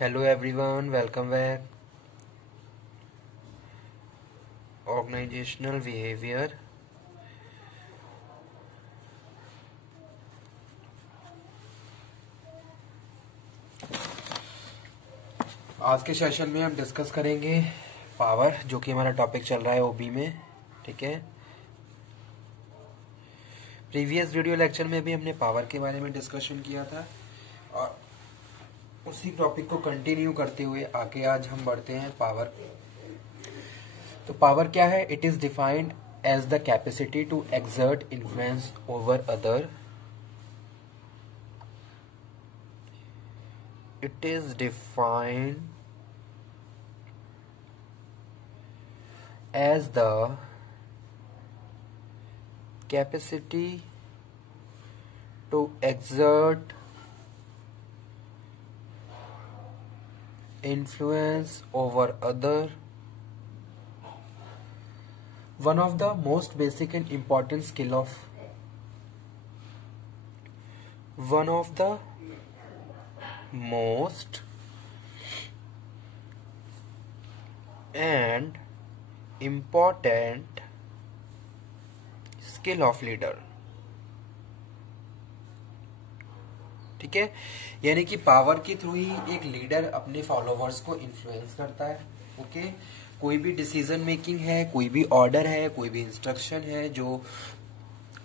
Hello everyone, welcome back. Organizational behavior. आज के session में हम डिस्कस करेंगे पावर, जो कि हमारा टॉपिक चल रहा है ओबी में। ठीक है, प्रीवियस वीडियो लेक्चर में भी हमने पावर के बारे में डिस्कशन किया था और उसी टॉपिक को कंटिन्यू करते हुए आगे आज हम बढ़ते हैं पावर। तो पावर क्या है? It is defined as the capacity to exert influence over other. It is defined as the capacity to exert influence over other. One of the most basic and important skill of one of the most and important skill of leader। ठीक है, यानी कि power के through ही एक leader अपने followers को influence करता है। ओके, कोई भी डिसीजन मेकिंग है, कोई भी ऑर्डर है, कोई भी इंस्ट्रक्शन है जो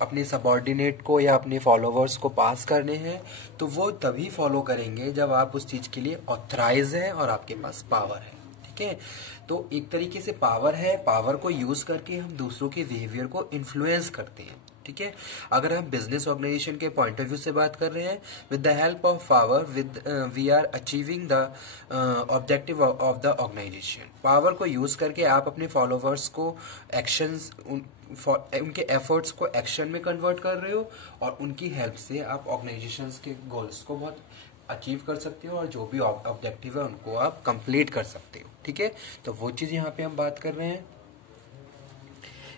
अपने सबॉर्डिनेट को या अपने फॉलोवर्स को पास करने हैं, तो वो तभी फॉलो करेंगे जब आप उस चीज के लिए ऑथराइज हैं और आपके पास पावर है। ठीक है, तो एक तरीके से पावर है, पावर को यूज करके हम दूसरों के बिहेवियर को इन्फ्लुएंस करते हैं। ठीक है, अगर हम बिजनेस ऑर्गेनाइजेशन के पॉइंट ऑफ व्यू से बात कर रहे हैं, with the help of power we are achieving the objective of the organization. Power को यूज करके आप अपने फॉलोवर्स को एक्शंस, उनके एफर्ट्स को एक्शन में कन्वर्ट कर रहे हो और उनकी हेल्प से आप ऑर्गेनाइजेशंस के गोल्स को बहुत अचीव कर सकते हो और जो भी ऑब्जेक्टिव है उनको आप कंप्लीट कर सकते हो। ठीक है, तो वो चीज यहाँ पे हम बात कर रहे हैं।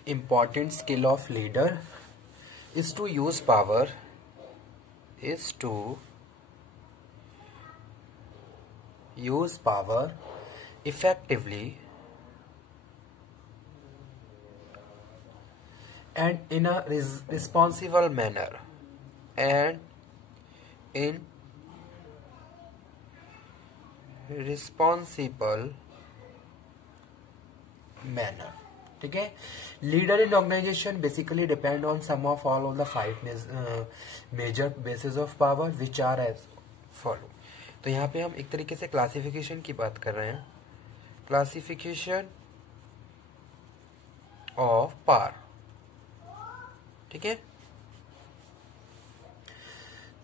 Important skill of leader is to use power effectively and in a responsible manner and in responsible manner। ठीक है, leader in organization basically depend on some of all of the 5 major basis of power which are as follow. तो यहाँ पे हम एक तरीके से classification की बात कर रहे हैं, क्लासिफिकेशन ऑफ पावर। ठीक है,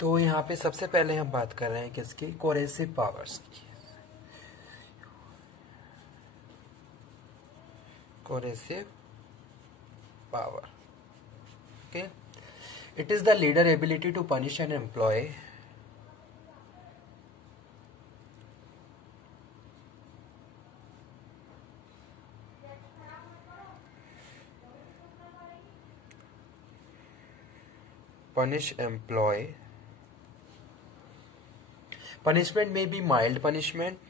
तो यहाँ पे सबसे पहले हम बात कर रहे हैं किसकी? कोरेसिव पावर्स की। Coercive power. Okay, it is the leader ability to punish an employee punishment may be mild punishment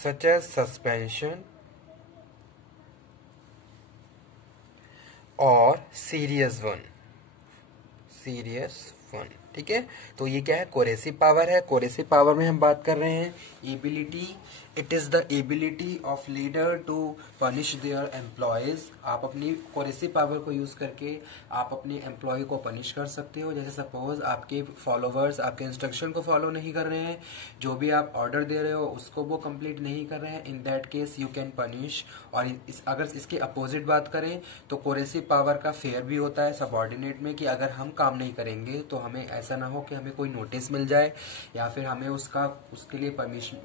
such as suspension or serious one। ठीक है, तो ये क्या है? कोरेसिव पावर है। कोरेसिव पावर में हम बात कर रहे हैं ability, it is the ability of leader to punish their employees. आप अपनी कोरेसिव पावर को यूज करके आप अपने एम्प्लॉय को पनिश कर सकते हो। जैसे सपोज आपके फॉलोवर्स आपके इंस्ट्रक्शन को फॉलो नहीं कर रहे हैं, जो भी आप ऑर्डर दे रहे हो उसको वो कंप्लीट नहीं कर रहे हैं, in that case you can punish. और अगर इसके अपोजिट बात करें तो कोरेसिव पावर का फेयर भी होता है सबॉर्डिनेट में, कि अगर हम काम नहीं करेंगे तो हमें ऐसा ना हो कि हमें कोई नोटिस मिल जाए या फिर हमें उसके लिए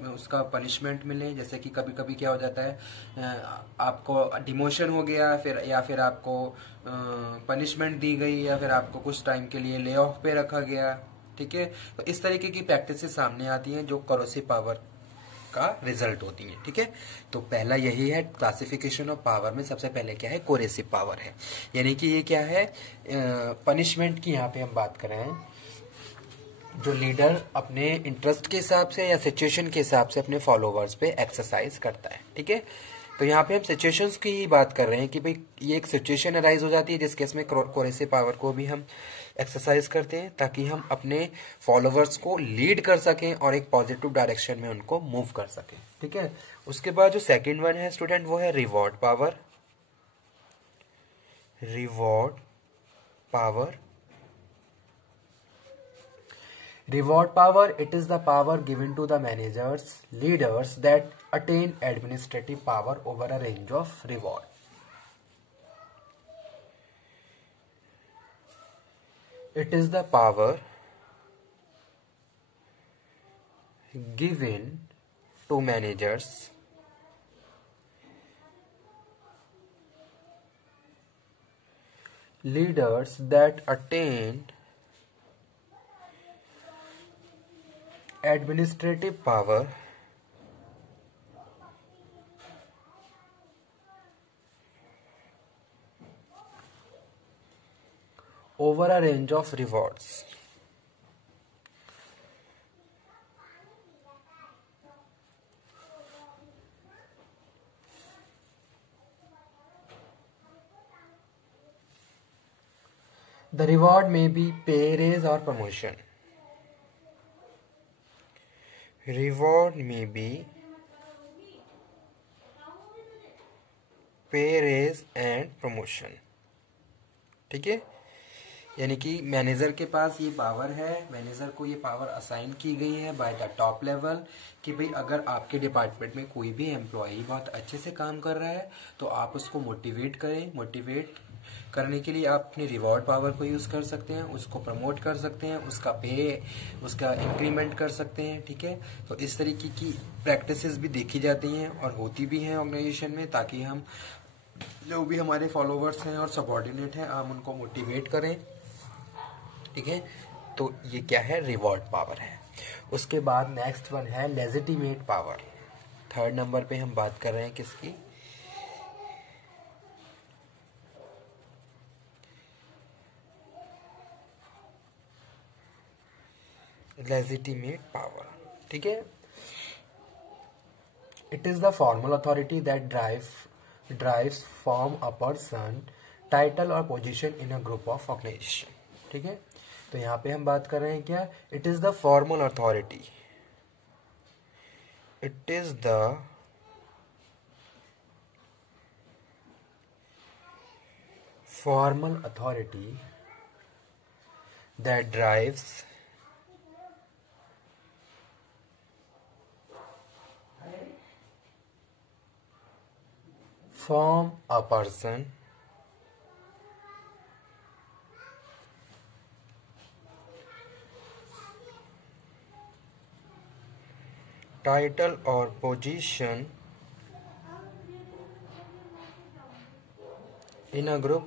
उसका पनिशमेंट मिले। जैसे कि कभी कभी क्या हो जाता है, आपको डिमोशन हो गया या फिर आपको पनिशमेंट दी गई या फिर आपको कुछ टाइम के लिए ले ऑफ पे रखा गया। ठीक है, तो इस तरीके की प्रैक्टिसेस सामने आती हैं जो कोरेसिव पावर का रिजल्ट होती हैं। ठीक है, तो पहला यही है क्लासिफिकेशन ऑफ पावर में। सबसे पहले क्या है, कोरेसिव पावर है, यानी कि ये क्या है, पनिशमेंट की यहाँ पे हम बात कर रहे हैं। जो लीडर अपने इंटरेस्ट के हिसाब से या सिचुएशन के हिसाब से अपने फॉलोवर्स पे एक्सरसाइज करता है। ठीक है, तो यहाँ पे हम सिचुएशंस की ही बात कर रहे हैं कि भाई ये एक सिचुएशन अराइज हो जाती है जिस केस में कोरेसिव पावर को भी हम एक्सरसाइज करते हैं ताकि हम अपने फॉलोवर्स को लीड कर सकें और एक पॉजिटिव डायरेक्शन में उनको मूव कर सकें। ठीक है, उसके बाद जो सेकेंड वन है स्टूडेंट, वो है reward power. Reward power, reward power, it is the power given to the managers, leaders that attain administrative power over a range of reward. It is the power given to managers leaders that attain administrative power over a range of rewards. The reward may be pay raise or promotion. Reward may be पे raise and promotion. ठीक है, यानी कि manager के पास ये power है, manager को ये पावर असाइन की गई है बाय द टॉप लेवल कि भाई अगर आपके डिपार्टमेंट में कोई भी एम्प्लॉय बहुत अच्छे से काम कर रहा है तो आप उसको मोटिवेट करें। मोटिवेट करने के लिए आप अपनी रिवॉर्ड पावर को यूज कर सकते हैं, उसको प्रमोट कर सकते हैं, उसका पे, उसका इंक्रीमेंट कर सकते हैं। ठीक है, तो इस तरीके की प्रैक्टिसेस भी देखी जाती हैं और होती भी हैं ऑर्गेनाइजेशन में, ताकि हम जो भी हमारे फॉलोवर्स हैं और सबॉर्डिनेट हैं हम उनको मोटिवेट करें। ठीक है, तो ये क्या है, रिवॉर्ड पावर है। उसके बाद नेक्स्ट वन है लेजिटिमेट पावर। थर्ड नंबर पे हम बात कर रहे हैं किसकी, लेजिटिमेट पावर। ठीक है, it is the formal authority that drives from a person, title or position in a group of organisation. ठीक है, तो यहां पे हम बात कर रहे हैं क्या, it is the formal authority, it is the formal authority that drives from a person, title or position in a group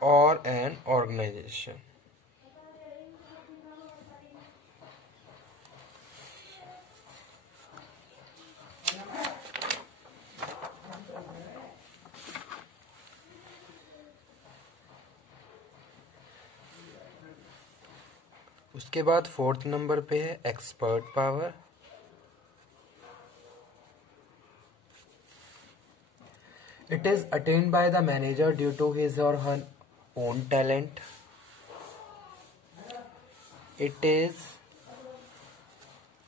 or an organization। उसके बाद फोर्थ नंबर पे है expert power. It is attained by the manager due to his or her own talent. It is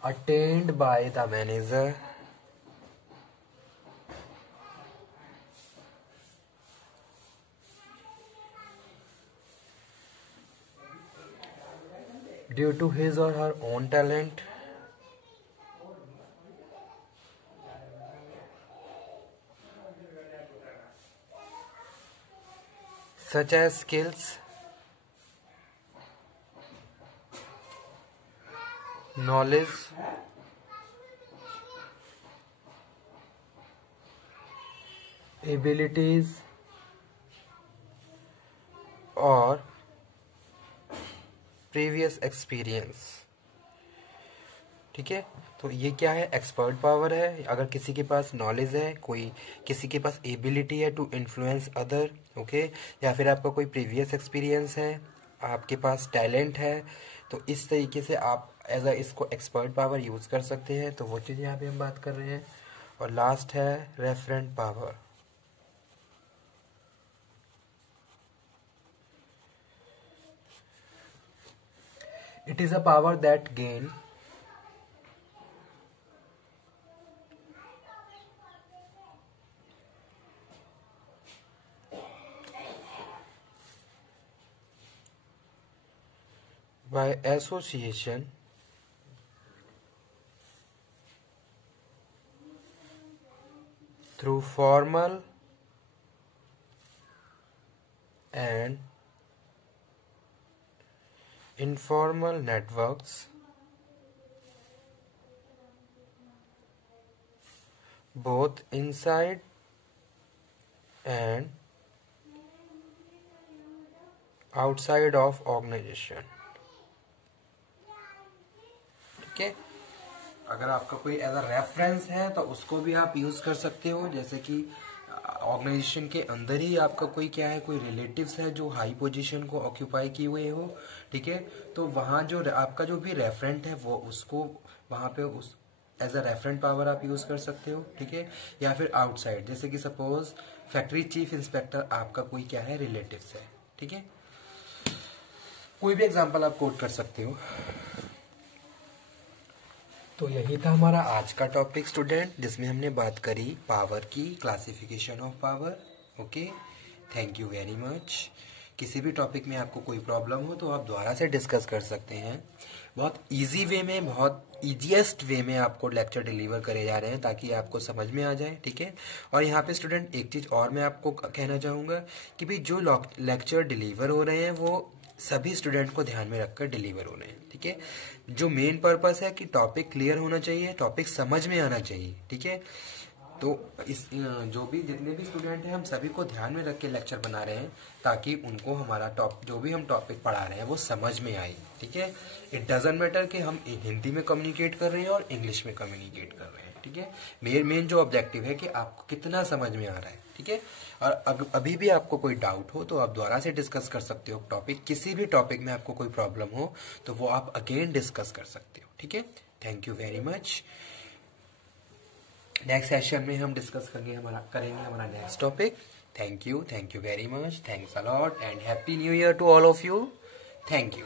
attained by the manager due to his or her own talent, such as skills, knowledge, abilities or previous experience. ठीक है, तो ये क्या है, expert power है। अगर किसी के पास नॉलेज है, कोई किसी के पास एबिलिटी है टू इन्फ्लुएंस अदर, ओके, या फिर आपका कोई प्रीवियस एक्सपीरियंस है, आपके पास टैलेंट है, तो इस तरीके से आप एज अ इसको एक्सपर्ट पावर यूज़ कर सकते हैं। तो वो चीज़ यहाँ पे हम बात कर रहे हैं। और लास्ट है referent power. It is a power that gain by association through formal and informal networks, both inside and outside of organization। ठीक है, अगर आपका कोई एज अ रेफरेंस है तो उसको भी आप यूज कर सकते हो। जैसे कि ऑर्गेनाइजेशन के अंदर ही आपका कोई क्या है, कोई रिलेटिव्स है जो हाई पोजीशन को ऑक्यूपाई किए हुए हो, ठीक है, तो वहाँ जो आपका जो भी रेफरेंट है वो उसको वहाँ पे उस एज अ रेफरेंट पावर आप यूज कर सकते हो। ठीक है, या फिर आउटसाइड, जैसे कि सपोज फैक्ट्री चीफ इंस्पेक्टर आपका कोई क्या है, रिलेटिव्स है। ठीक है, कोई भी एग्जाम्पल आप कोट कर सकते हो। तो यही था हमारा आज का टॉपिक स्टूडेंट, जिसमें हमने बात करी पावर की, classification of power. Okay, thank you very much. किसी भी टॉपिक में आपको कोई प्रॉब्लम हो तो आप दोबारा से डिस्कस कर सकते हैं। बहुत इजी वे में, बहुत ईजीएस्ट वे में आपको लेक्चर डिलीवर करे जा रहे हैं ताकि आपको समझ में आ जाए। ठीक है, और यहाँ पे स्टूडेंट एक चीज़ और मैं आपको कहना चाहूँगा कि भाई जो लेक्चर डिलीवर हो रहे हैं वो सभी स्टूडेंट को ध्यान में रखकर डिलीवर हो रहे हैं। ठीक है, जो मेन पर्पस है कि टॉपिक क्लियर होना चाहिए, टॉपिक समझ में आना चाहिए। ठीक है, तो इस जो भी जितने भी स्टूडेंट हैं हम सभी को ध्यान में रख के लेक्चर बना रहे हैं ताकि उनको हमारा जो भी हम टॉपिक पढ़ा रहे हैं वो समझ में आए। ठीक है, इट डजेंट मैटर कि हम हिंदी में कम्युनिकेट कर रहे हैं और इंग्लिश में कम्युनिकेट कर रहे हैं। ठीक है, मेन जो ऑब्जेक्टिव है कि आपको कितना समझ में आ रहा है। ठीक है, और अभी भी आपको कोई डाउट हो तो आप दोबारा से डिस्कस कर सकते हो टॉपिक। किसी भी टॉपिक में आपको कोई प्रॉब्लम हो तो वो आप अगेन डिस्कस कर सकते हो। ठीक है, thank you very much. Next session में हम डिस्कस करेंगे हमारा next topic. Thank you very much, thanks a lot and happy new year to all of you. Thank you.